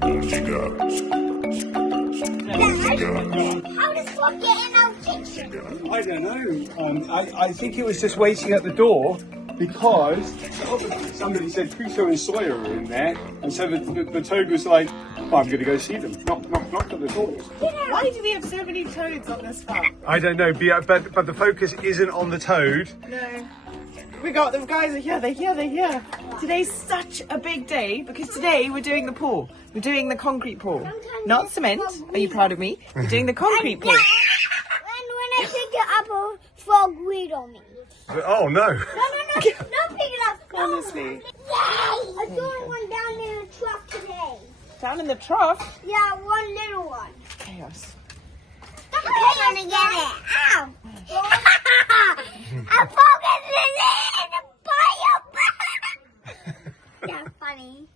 How does one get in our kitchen? I don't know. I think it was just waiting at the door because somebody said Crusoe and Sawyer were in there, and so the toad was like, oh, I'm going to go see them. Knock at the doors. Why do we have so many toads on this farm? I don't know, but the focus isn't on the toad. No. We got them, guys are here, they're here. Today's such a big day because today we're doing the pour. We're doing the concrete pour. Not cement. Are you proud of me? We're doing the concrete pour. And when I pick it up, a frog weed on me. Oh, no. No, don't pick it up. Honestly. Yay! I saw one down in the truck today. Down in the trough? Yeah, one little one. Chaos. I'm gonna get it. Ow! I'm focusing in the fire. That's funny.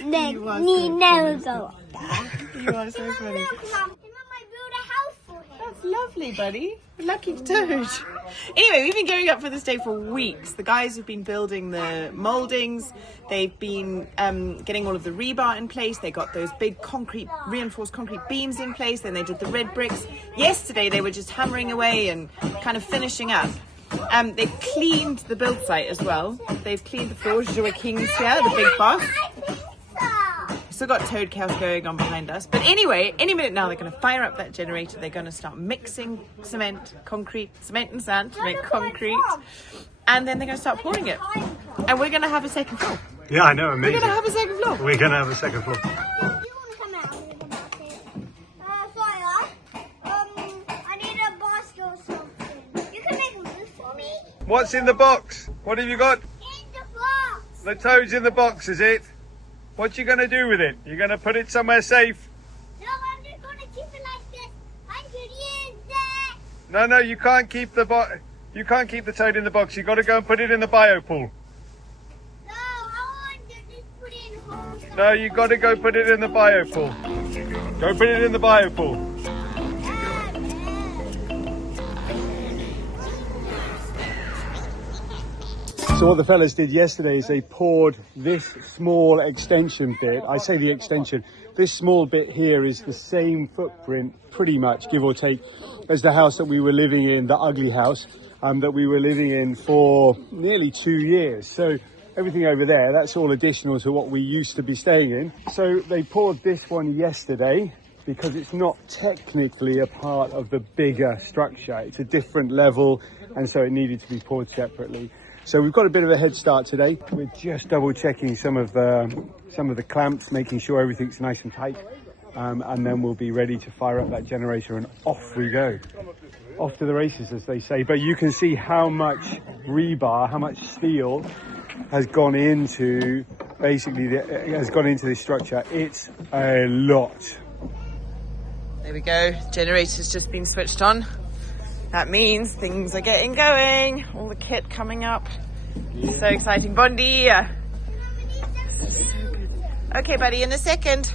Then You are you so never funny. go up there. You are so funny. Look, Mum. Mum might build a house for him. That's lovely, buddy. Lucky toad. Anyway, we've been gearing up for this day for weeks. The guys have been building the mouldings. They've been getting all of the rebar in place. They got those big reinforced concrete beams in place. Then they did the red bricks. Yesterday, they were just hammering away and kind of finishing up. They've cleaned the build site as well. They've cleaned the floors. Joaquin's here, the big boss. Still got toad chaos going on behind us. But anyway, any minute now they're going to fire up that generator. They're going to start mixing cement and sand to make concrete. And then they're going to start pouring it. And we're going to have a second floor. Yeah, I know, amazing. We're going to have a second floor. We're going to have a second floor. I need a basket or something. You can make a move for me? What's in the box? What have you got? In the box. The toad's in the box, is it? What you going to do with it? You're going to put it somewhere safe? No, I'm just going to keep it like this. I could use that. No, you can't keep the toad in the box. You've got to go and put it in the biopool. No, I want to just put it in home. No, you've got to go put it in the biopool. Go put it in the biopool. So what the fellas did yesterday is they poured this small extension bit. I say the extension. This small bit here is the same footprint, pretty much, give or take, as the house that we were living in, the ugly house, that we were living in for nearly 2 years. So everything over there, that's all additional to what we used to be staying in. So they poured this one yesterday because it's not technically a part of the bigger structure. It's a different level, and so it needed to be poured separately. So we've got a bit of a head start today. We're just double checking some of the clamps, making sure everything's nice and tight, and then we'll be ready to fire up that generator and off we go. Off to the races, as they say. But you can see how much rebar, how much steel has gone into this structure. It's a lot. There we go. Generator's just been switched on. That means things are getting going. All the kit coming up. Yeah. So exciting. Bondi. So good. Okay, buddy, in a second.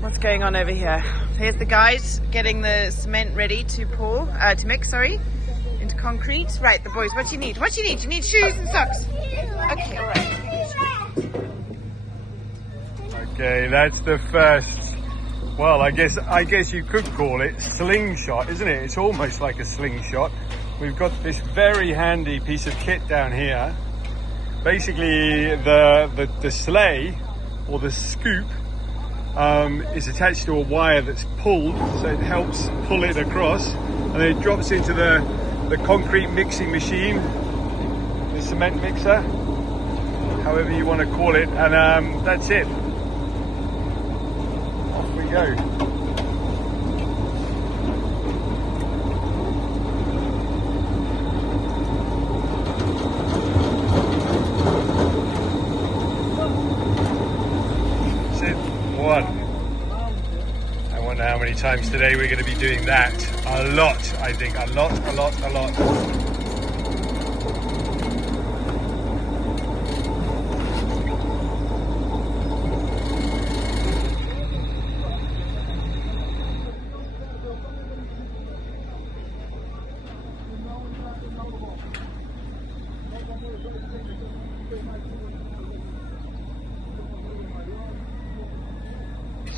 What's going on over here? Here's the guys getting the cement ready to mix into concrete. Right, the boys, what do you need? You need shoes and socks. Okay, all right. Okay, that's the first. Well, I guess you could call it slingshot, isn't it? It's almost like a slingshot. We've got this very handy piece of kit down here. Basically, the sleigh or the scoop is attached to a wire that's pulled, so it helps pull it across, and then it drops into the concrete mixing machine, the cement mixer, however you want to call it, and that's it. Go. Sit. One. I wonder how many times today we're going to be doing that. A lot, I think. A lot.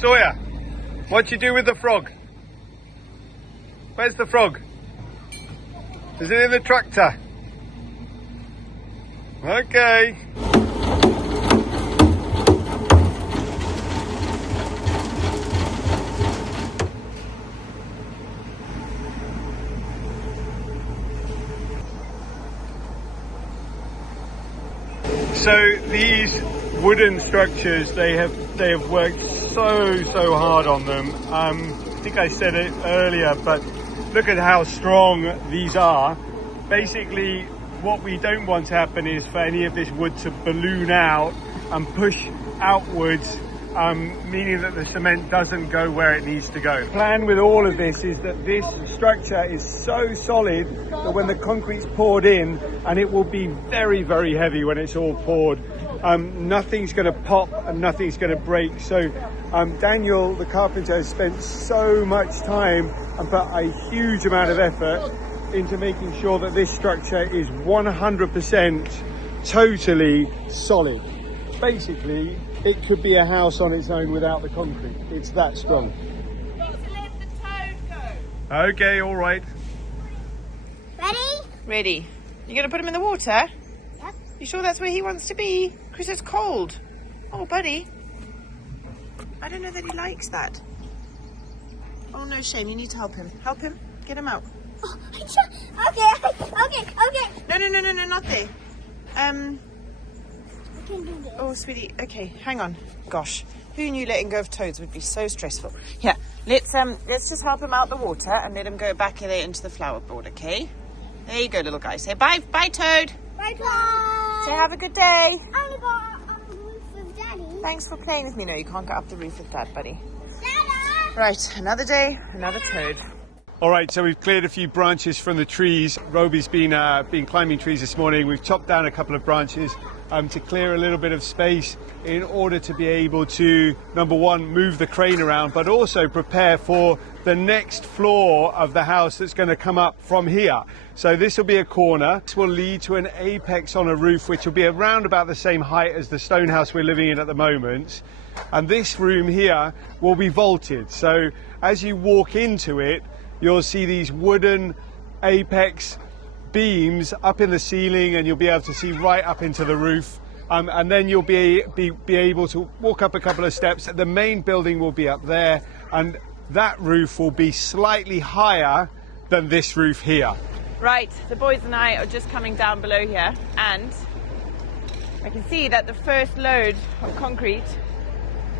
Sawyer, what you do with the frog? Where's the frog? Is it in the tractor? Okay. So these wooden structures, they have worked so hard on them. I think I said it earlier, but look at how strong these are. Basically, what we don't want to happen is for any of this wood to balloon out and push outwards, meaning that the cement doesn't go where it needs to go. The plan with all of this is that this structure is so solid that when the concrete's poured in, and it will be very heavy when it's all poured, nothing's going to pop and nothing's going to break. So Daniel, the carpenter, has spent so much time and put a huge amount of effort into making sure that this structure is 100% totally solid. Basically, it could be a house on its own without the concrete. It's that strong. Let the toad go. Okay, all right. Ready? Ready. You gonna put him in the water? Yep. You sure that's where he wants to be? Chris, it's cold. Oh, buddy. I don't know that he likes that. Oh, no shame. You need to help him. Help him. Get him out. Oh, okay. No, not there. I can do this. Oh, sweetie. Okay, hang on. Gosh, who knew letting go of toads would be so stressful? Here, let's just help him out the water and let him go back there into the flower board, okay? There you go, little guy. Say bye, Toad. Bye, bye. Say have a good day. I'm gonna go up the roof with Daddy. Thanks for playing with me. No, you can't go up the roof with Dad, buddy. Dada. Right, another day, another toad. All right, so we've cleared a few branches from the trees. Roby's been climbing trees this morning. We've chopped down a couple of branches to clear a little bit of space in order to be able to, number one, move the crane around, but also prepare for the next floor of the house that's going to come up from here. So this will be a corner. This will lead to an apex on a roof, which will be around about the same height as the stone house we're living in at the moment. And this room here will be vaulted. So as you walk into it, you'll see these wooden apex beams up in the ceiling, and you'll be able to see right up into the roof. And then you'll be able to walk up a couple of steps. The main building will be up there, and that roof will be slightly higher than this roof here. Right, the boys and I are just coming down below here, and I can see that the first load of concrete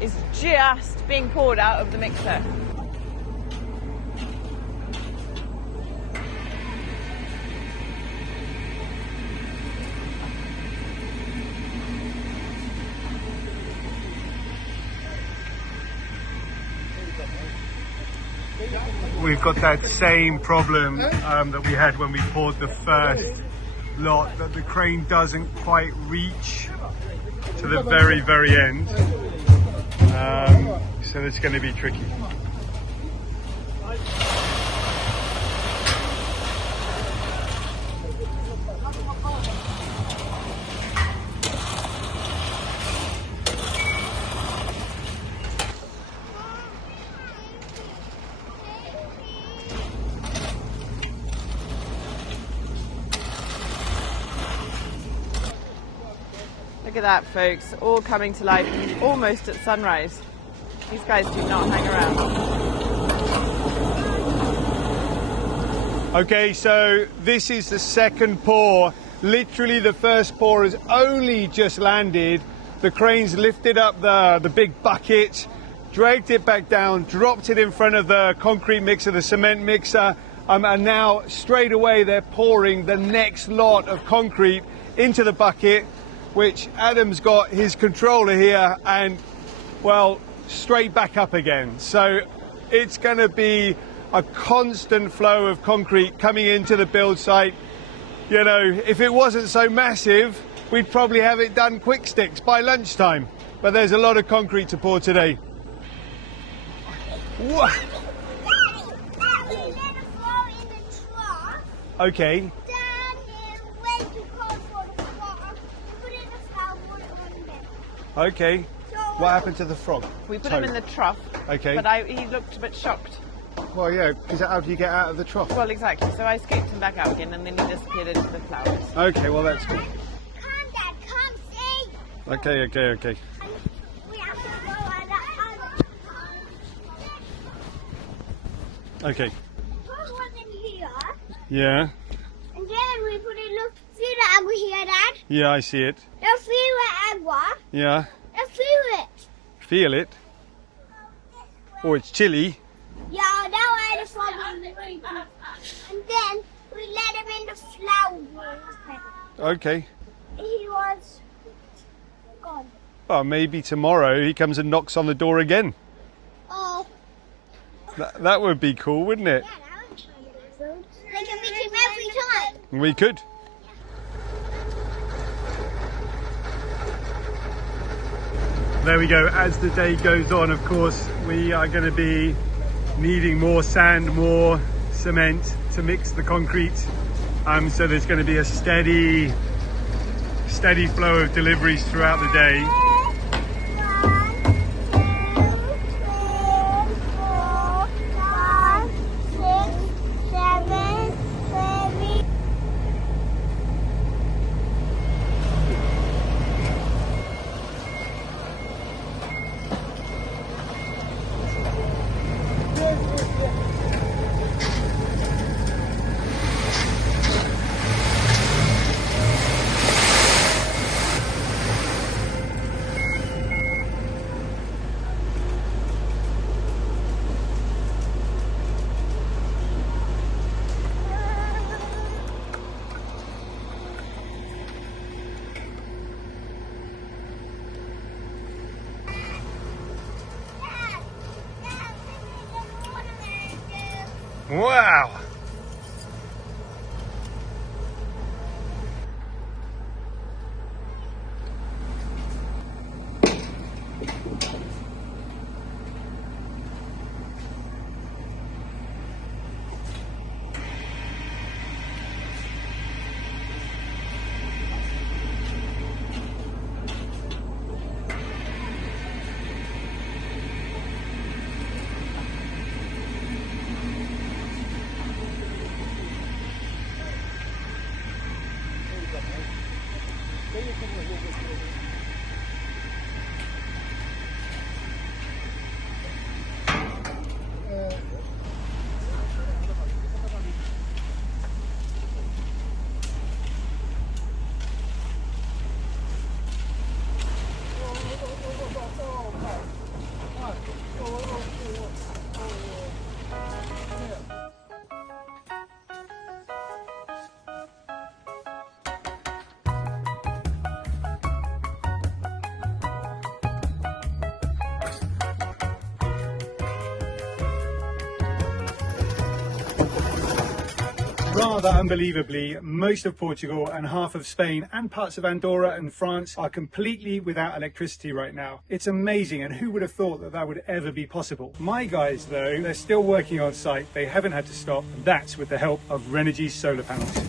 is just being poured out of the mixer. We've got that same problem that we had when we poured the first lot, that the crane doesn't quite reach to the very end. So it's going to be tricky. Look at that, folks, all coming to life almost at sunrise. These guys do not hang around. Okay, so this is the second pour. Literally the first pour has only just landed. The crane's lifted up the big bucket, dragged it back down, dropped it in front of the concrete mixer, the cement mixer, and now straight away they're pouring the next lot of concrete into the bucket, which Adam's got his controller here, and well, straight back up again. So it's going to be a constant flow of concrete coming into the build site. You know, if it wasn't so massive, we'd probably have it done quick sticks by lunchtime. But there's a lot of concrete to pour today. Whoa. Okay. Way too cold for the floor. Put it in the flower water on there. Okay. So What happened to the frog? We put him in the trough. Okay. But he looked a bit shocked. Well, yeah, because how do you get out of the trough? Well, exactly. So I scooped him back out again, and then he disappeared into the flowers. Okay, well that's good. Come, Dad, come see. Okay. We have to go on that other. Okay. Put one in here, Yeah. and then we put it. Look, see the egg here, Dad. Yeah, I see it. Now feel the egg, what? Yeah. Now feel it. Feel it. Oh, it's chilly. Yeah, now I just want to. And then we let him in the flower. Okay. He was gone. Well, maybe tomorrow he comes and knocks on the door again. Oh. That would be cool, wouldn't it? Yeah, that was fun. They can meet him every time. We could. There we go. As the day goes on, of course, we are going to be needing more sand, more cement to mix the concrete. So there's going to be a steady flow of deliveries throughout the day. 1, 2, 3, 4, 5, 6, 7, 8. Wow! Rather unbelievably, most of Portugal and half of Spain and parts of Andorra and France are completely without electricity right now. It's amazing, and who would have thought that that would ever be possible? My guys, though, they're still working on site. They haven't had to stop, and that's with the help of Renogy's solar panels.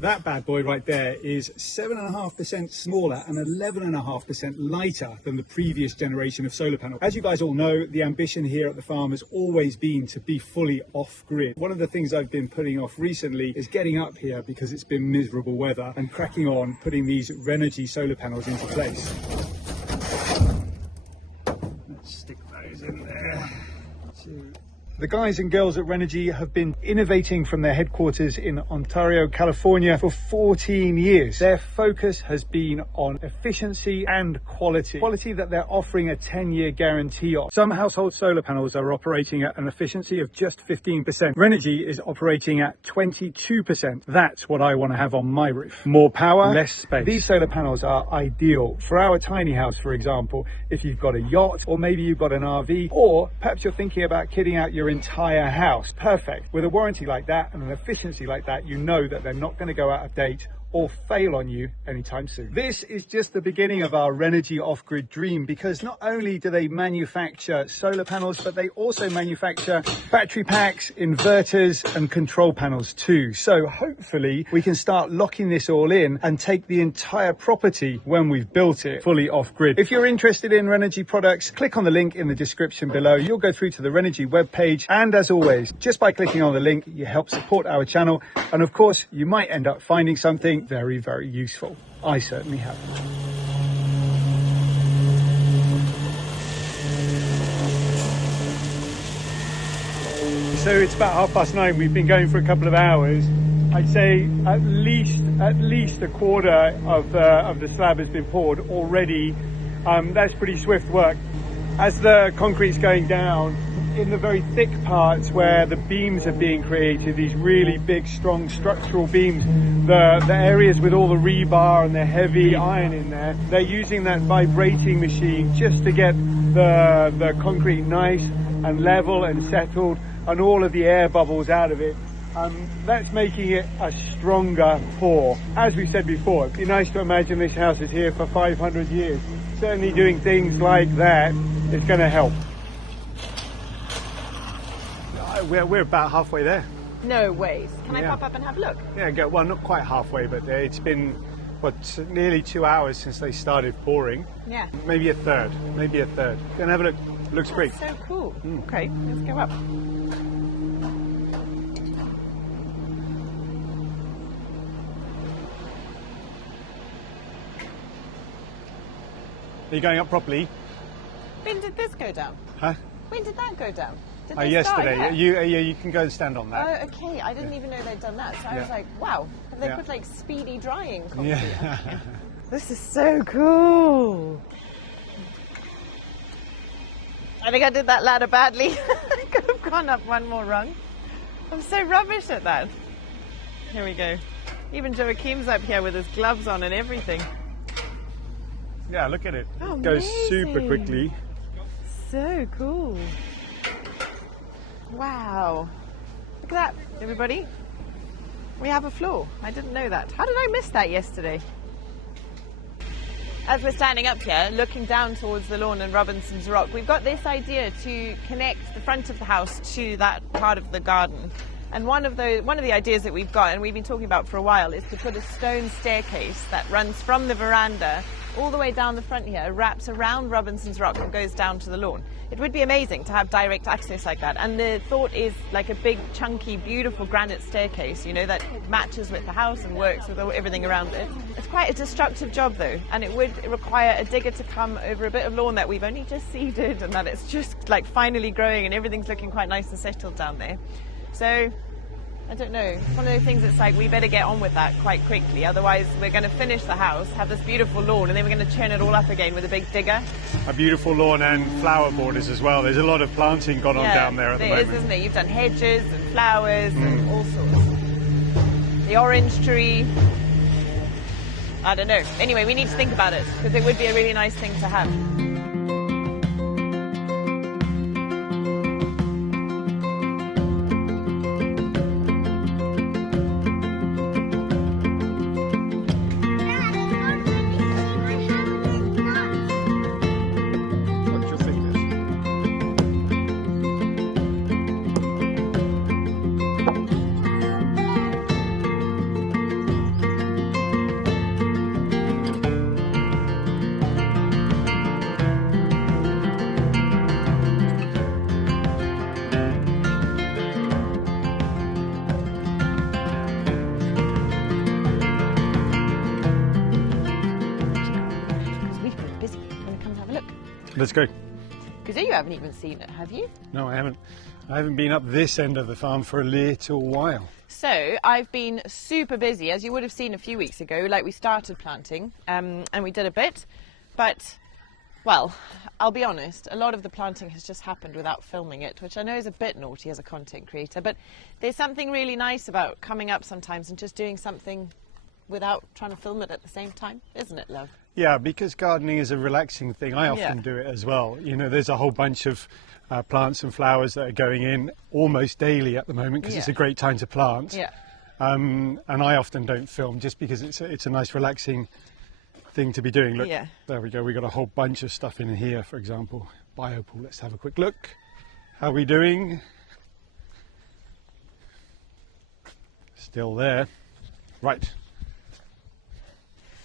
That bad boy right there is 7.5% smaller and 11.5% lighter than the previous generation of solar panel. As you guys all know, the ambition here at the farm has always been to be fully off-grid. One of the things I've been putting off recently is getting up here because it's been miserable weather and cracking on putting these Renogy solar panels into place. Let's stick those in there. The guys and girls at Renogy have been innovating from their headquarters in Ontario, California for 14 years. Their focus has been on efficiency and quality. Quality that they're offering a 10-year guarantee of. Some household solar panels are operating at an efficiency of just 15%. Renogy is operating at 22%. That's what I want to have on my roof. More power, less space. These solar panels are ideal for our tiny house, for example, if you've got a yacht, or maybe you've got an RV, or perhaps you're thinking about kitting out your entire house. Perfect. With a warranty like that and an efficiency like that, you know that they're not going to go out of date or fail on you anytime soon. This is just the beginning of our Renogy off-grid dream, because not only do they manufacture solar panels, but they also manufacture battery packs, inverters and control panels too. So hopefully we can start locking this all in and take the entire property when we've built it fully off-grid. If you're interested in Renogy products, click on the link in the description below. You'll go through to the Renogy webpage, and as always, just by clicking on the link, you help support our channel, and of course you might end up finding something very, very useful. I certainly have. So it's about 9:30. We've been going for a couple of hours. I'd say at least a quarter of the slab has been poured already. That's pretty swift work. As the concrete's going down, in the very thick parts where the beams are being created, these really big, strong structural beams, the areas with all the rebar and the heavy iron in there, they're using that vibrating machine just to get the concrete nice and level and settled, and all of the air bubbles out of it. That's making it a stronger pour. As we said before, it'd be nice to imagine this house is here for 500 years. Certainly doing things like that is going to help. We're about halfway there. No ways. Can I Yeah. pop up and have a look? Yeah, go. Well, not quite halfway, but it's been, nearly 2 hours since they started pouring. Yeah. Maybe a third. Go and have a look. Looks great. So cool. Okay, let's go up. Are you going up properly? When did this go down? Huh? When did that go down? Did they start Yesterday. yet? You can go and stand on that. Oh, okay. I didn't even know they'd done that. So I was Yeah. like, wow. Have they Yeah. put like speedy drying concrete? Yeah. This is so cool. I think I did that ladder badly. I could have gone up one more rung. I'm so rubbish at that. Here we go. Even Joachim's up here with his gloves on and everything. Yeah, look at it. Oh, It goes super amazing. quickly. So cool. Wow. Look at that, everybody. We have a floor. I didn't know that. How did I miss that yesterday? As we're standing up here, looking down towards the lawn and Robinson's Rock, we've got this idea to connect the front of the house to that part of the garden. And one of the ideas that we've got, and we've been talking about for a while, is to put a stone staircase that runs from the veranda all the way down the front here, wraps around Robinson's Rock and goes down to the lawn. It would be amazing to have direct access like that. And the thought is like a big, chunky, beautiful granite staircase, you know, that matches with the house and works with everything around it. It's quite a destructive job though, and it would require a digger to come over a bit of lawn that we've only just seeded and that it's just like finally growing and everything's looking quite nice and settled down there. So I don't know. It's one of those things that's like, we better get on with that quite quickly. Otherwise, we're going to finish the house, have this beautiful lawn, and then we're going to churn it all up again with a big digger. A beautiful lawn and flower borders as well. There's a lot of planting gone on down there at the moment. There is, isn't it? You've done hedges and flowers and all sorts. The orange tree. I don't know. Anyway, we need to think about it, because it would be a really nice thing to have. Let's go. Because you haven't even seen it, have you? No, I haven't. I haven't been up this end of the farm for a little while. So I've been super busy, as you would have seen a few weeks ago. Like, we started planting and we did a bit, but, well, I'll be honest, a lot of the planting has just happened without filming it, which I know is a bit naughty as a content creator, but there's something really nice about coming up sometimes and just doing something without trying to film it at the same time, isn't it, love? Yeah, because gardening is a relaxing thing. I often do it as well. You know, there's a whole bunch of plants and flowers that are going in almost daily at the moment because it's a great time to plant. Yeah. And I often don't film just because it's a nice relaxing thing to be doing. Look, Yeah. There we go. We got a whole bunch of stuff in here, for example. Biopool. Let's have a quick look. How are we doing? Still there. Right.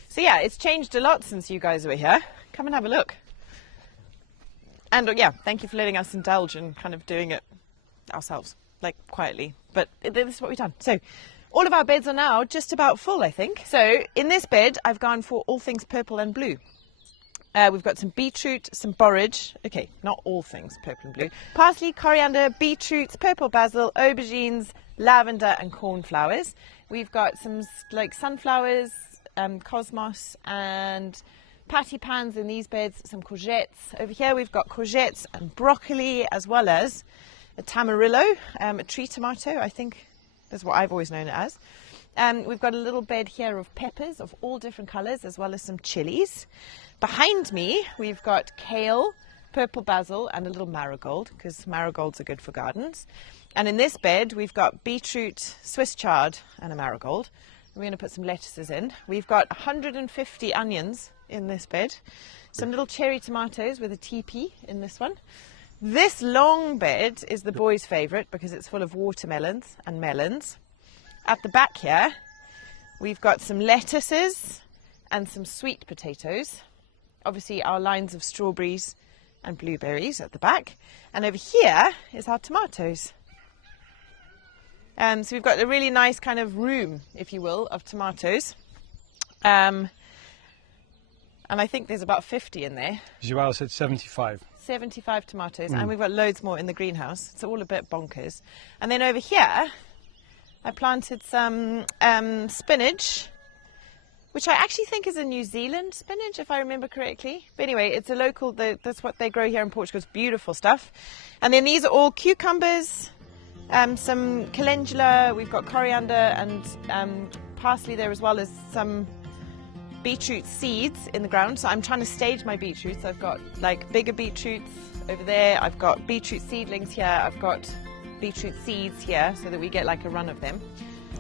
So yeah, it's changed a lot since you guys were here. Come and have a look. And yeah, thank you for letting us indulge in kind of doing it ourselves, like quietly. But this is what we've done. So all of our beds are now just about full, I think. So in this bed, I've gone for all things purple and blue. We've got some beetroot, some borage. Okay, not all things purple and blue. Parsley, coriander, beetroots, purple basil, aubergines, lavender and cornflowers. We've got some like sunflowers, cosmos and patty pans in these beds, some courgettes. Over here we've got courgettes and broccoli, as well as a tamarillo, a tree tomato, I think that's what I've always known it as. We've got a little bed here of peppers of all different colours, as well as some chilies. Behind me we've got kale, purple basil and a little marigold, because marigolds are good for gardens. And in this bed we've got beetroot, Swiss chard and a marigold. We're going to put some lettuces in. We've got 150 onions in this bed. Some little cherry tomatoes with a teepee in this one. This long bed is the boys' favourite because it's full of watermelons and melons. At the back here, we've got some lettuces and some sweet potatoes. Obviously our lines of strawberries and blueberries at the back. And over here is our tomatoes. So we've got a really nice kind of room, if you will, of tomatoes. And I think there's about 50 in there. Joao said 75. 75 tomatoes, and we've got loads more in the greenhouse. It's all a bit bonkers. And then over here, I planted some spinach, which I actually think is a New Zealand spinach, if I remember correctly. But anyway, it's a local, that's what they grow here in Portugal. It's beautiful stuff. And then these are all cucumbers. Some calendula, we've got coriander and parsley there, as well as some beetroot seeds in the ground. So I'm trying to stage my beetroots. I've got like bigger beetroots over there. I've got beetroot seedlings here. I've got beetroot seeds here, so that we get like a run of them.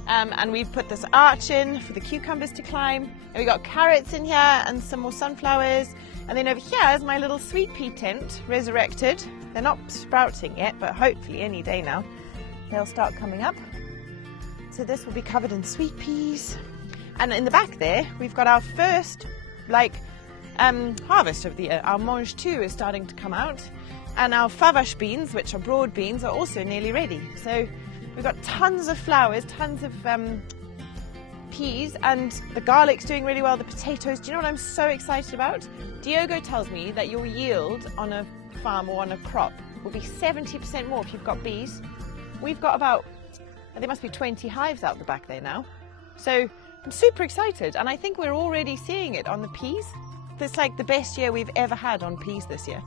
And we've put this arch in for the cucumbers to climb. And we've got carrots in here and some more sunflowers. And then over here is my little sweet pea tent, resurrected. They're not sprouting yet, but hopefully any day now they'll start coming up. So this will be covered in sweet peas. And in the back there, we've got our first harvest of the year. Our mange tout is starting to come out. And our favash beans, which are broad beans, are also nearly ready. So we've got tons of flowers, tons of peas, and the garlic's doing really well, the potatoes. Do you know what I'm so excited about? Diogo tells me that your yield on a farm or on a crop will be 70% more if you've got bees. We've got about, there must be 20 hives out the back there now. So I'm super excited, and I think we're already seeing it on the peas. It's like the best year we've ever had on peas this year.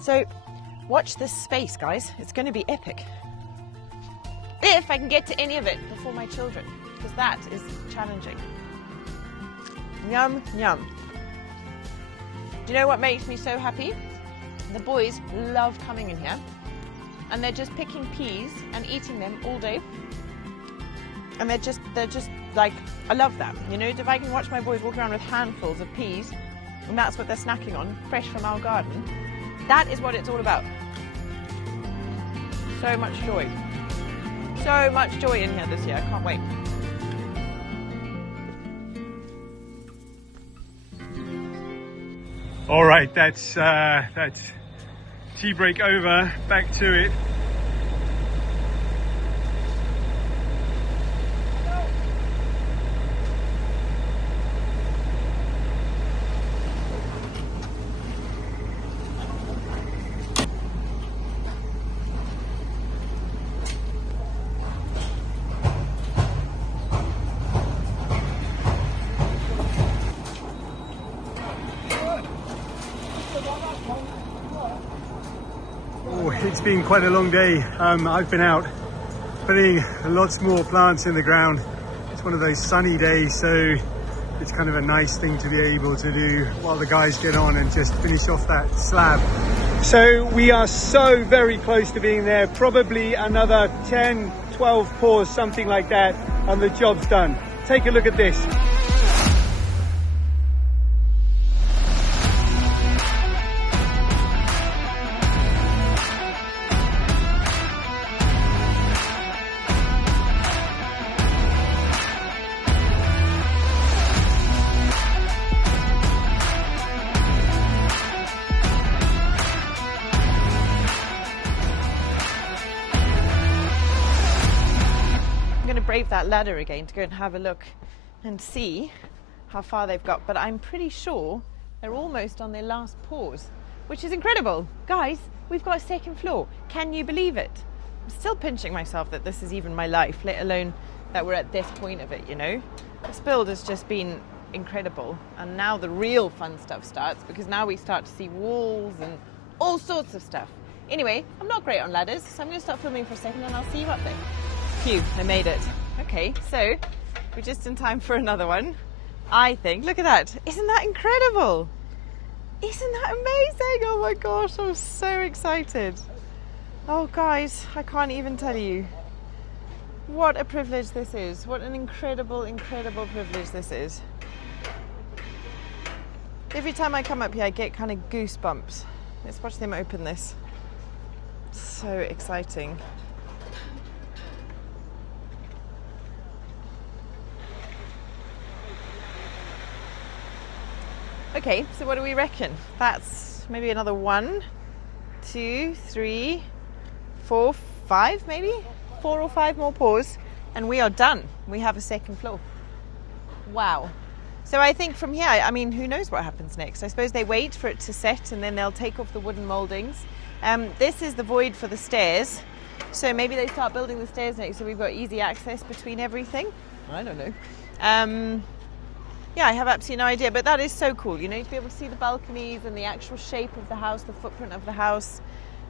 So watch this space, guys. It's going to be epic. If I can get to any of it before my children, because that is challenging. Yum, yum. Do you know what makes me so happy? The boys love coming in here, and they're just picking peas and eating them all day. And they're just like, I love that. You know, if I can watch my boys walk around with handfuls of peas, and that's what they're snacking on, fresh from our garden, that is what it's all about. So much joy. So much joy in here this year. I can't wait. All right, that's tea break over. Back to it. It's been quite a long day. I've been out putting lots more plants in the ground. It's one of those sunny days, so it's kind of a nice thing to be able to do while the guys get on and just finish off that slab. So we are so very close to being there, probably another 10, 12 pours, something like that. and the job's done. Take a look at this. Brave that ladder again to go and have a look and see how far they've got, but I'm pretty sure they're almost on their last pause, which is incredible. Guys, we've got a second floor. Can you believe it? I'm still pinching myself that this is even my life, let alone that we're at this point of it, you know. This build has just been incredible, and now the real fun stuff starts, because now we start to see walls and all sorts of stuff. Anyway, I'm not great on ladders, so I'm going to stop filming for a second and I'll see you up there. Phew, I made it. Okay, so we're just in time for another one, I think. Look at that. Isn't that incredible? Isn't that amazing? Oh my gosh, I'm so excited. Oh guys, I can't even tell you what a privilege this is. What an incredible, incredible privilege this is. Every time I come up here, I get kind of goosebumps. Let's watch them open this. So exciting. Okay, so what do we reckon? That's maybe another 1, 2, 3, 4, 5 maybe? 4 or 5 more pours and we are done. We have a second floor. Wow. So I think from here, I mean, who knows what happens next? I suppose they wait for it to set and then they'll take off the wooden mouldings. This is the void for the stairs. So maybe they start building the stairs next so we've got easy access between everything. I don't know. Yeah, I have absolutely no idea, but that is so cool, you know, to be able to see the balconies and the actual shape of the house, the footprint of the house.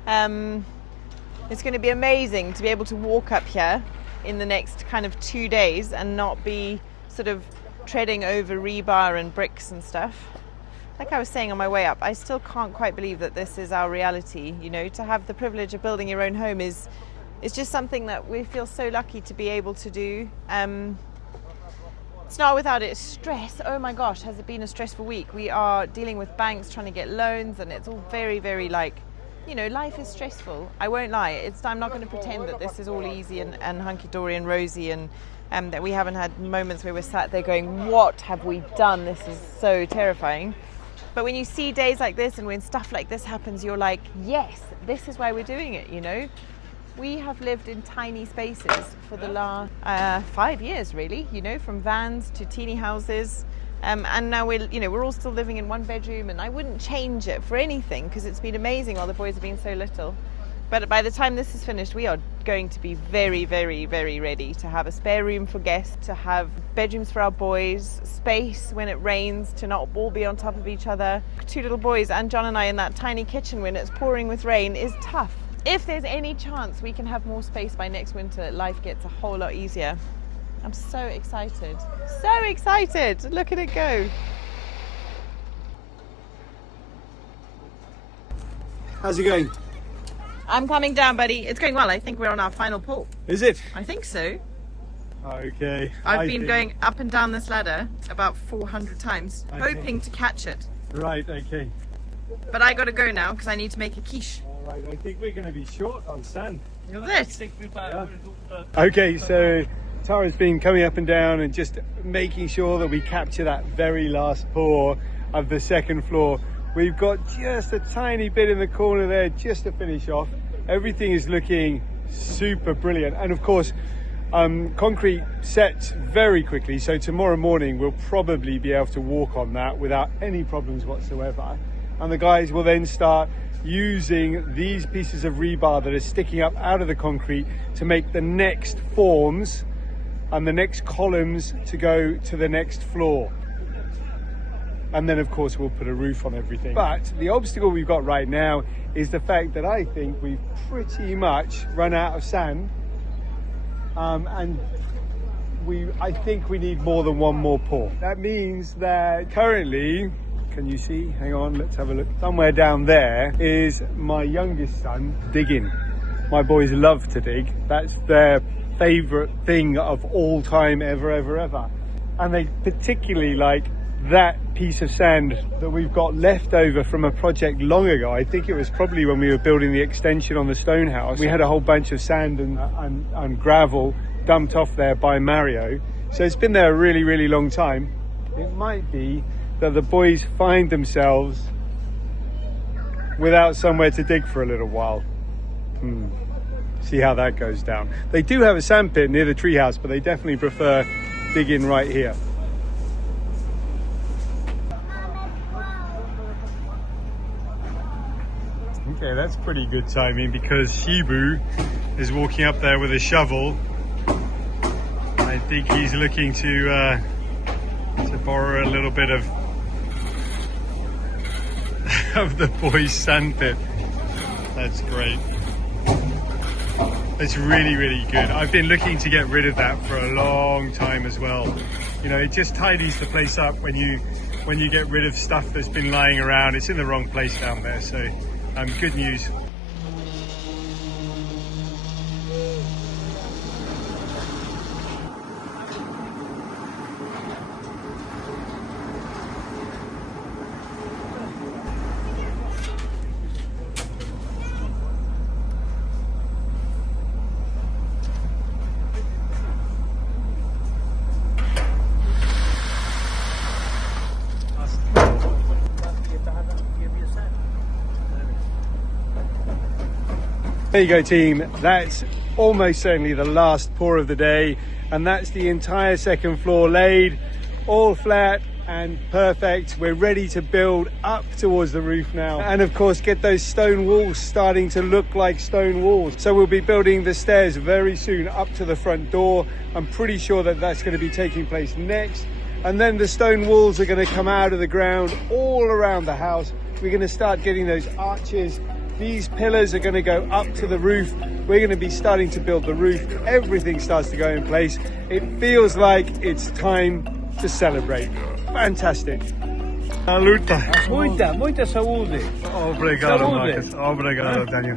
It's going to be amazing to be able to walk up here in the next kind of 2 days and not be sort of treading over rebar and bricks and stuff. Like I was saying on my way up, I still can't quite believe that this is our reality, you know, to have the privilege of building your own home is just something that we feel so lucky to be able to do. It's not without its stress. Oh my gosh, has it been a stressful week? We are dealing with banks trying to get loans and it's all very, very like, you know, life is stressful. I won't lie. I'm not going to pretend that this is all easy and hunky-dory and rosy and that we haven't had moments where we're sat there going, what have we done? This is so terrifying. But when you see days like this and when stuff like this happens, you're like, yes, this is why we're doing it, you know? We have lived in tiny spaces for the last 5 years, really, you know, from vans to teeny houses. And now we're all still living in one bedroom, and I wouldn't change it for anything because it's been amazing while the boys have been so little. But by the time this is finished, we are going to be very, very, very ready to have a spare room for guests, to have bedrooms for our boys, space when it rains to not all be on top of each other. 2 little boys and John and I in that tiny kitchen when it's pouring with rain is tough. If there's any chance we can have more space by next winter, life gets a whole lot easier. I'm so excited. So excited! Look at it go. How's it going? I'm coming down, buddy. It's going well. I think we're on our final pull. Is it? I think so. Okay. I've been going up and down this ladder about 400 times, hoping to catch it. Right, okay. But I got to go now because I need to make a quiche. Right, I think we're going to be short on sand. Look at this. Yeah. Okay, so Tara's been coming up and down and just making sure that we capture that very last pour of the second floor. We've got just a tiny bit in the corner there just to finish off. Everything is looking super brilliant. And of course, concrete sets very quickly. So tomorrow morning, we'll probably be able to walk on that without any problems whatsoever. And the guys will then start using these pieces of rebar that are sticking up out of the concrete to make the next forms and the next columns to go to the next floor. And then of course we'll put a roof on everything. But the obstacle we've got right now is the fact that I think we've pretty much run out of sand. And I think we need more than one more pour. That means that currently, can you see? Hang on, let's have a look. Somewhere down there is my youngest son digging. My boys love to dig. That's favorite thing of all time ever. And they particularly like that piece of sand that we've got left over from a project long ago. I think it was probably when we were building the extension on the stone house. We had a whole bunch of sand and gravel dumped off there by Mario. So it's been there a really long time. It might be that the boys find themselves without somewhere to dig for a little while. See how that goes down. They do have a sand pit near the treehouse, but they definitely prefer digging right here. Okay, that's pretty good timing because Shibu is walking up there with a shovel. I think he's looking to borrow a little bit of the boys' sandpit. That's great. It's really good. I've been looking to get rid of that for a long time as well. You know, it just tidies the place up when you get rid of stuff that's been lying around. It's in the wrong place down there, so good news. There you go, team. That's almost certainly the last pour of the day, and that's the entire second floor laid, all flat and perfect. We're ready to build up towards the roof now, and of course get those stone walls starting to look like stone walls. So we'll be building the stairs very soon up to the front door. I'm pretty sure that that's going to be taking place next, and then the stone walls are going to come out of the ground all around the house. We're going to start getting those arches. These pillars are going to go up to the roof. We're going to be starting to build the roof. Everything starts to go in place. It feels like it's time to celebrate. Fantastic. Saluta. Muita saúde. Obrigado, Saúde. Marcus. Obrigado, Daniel.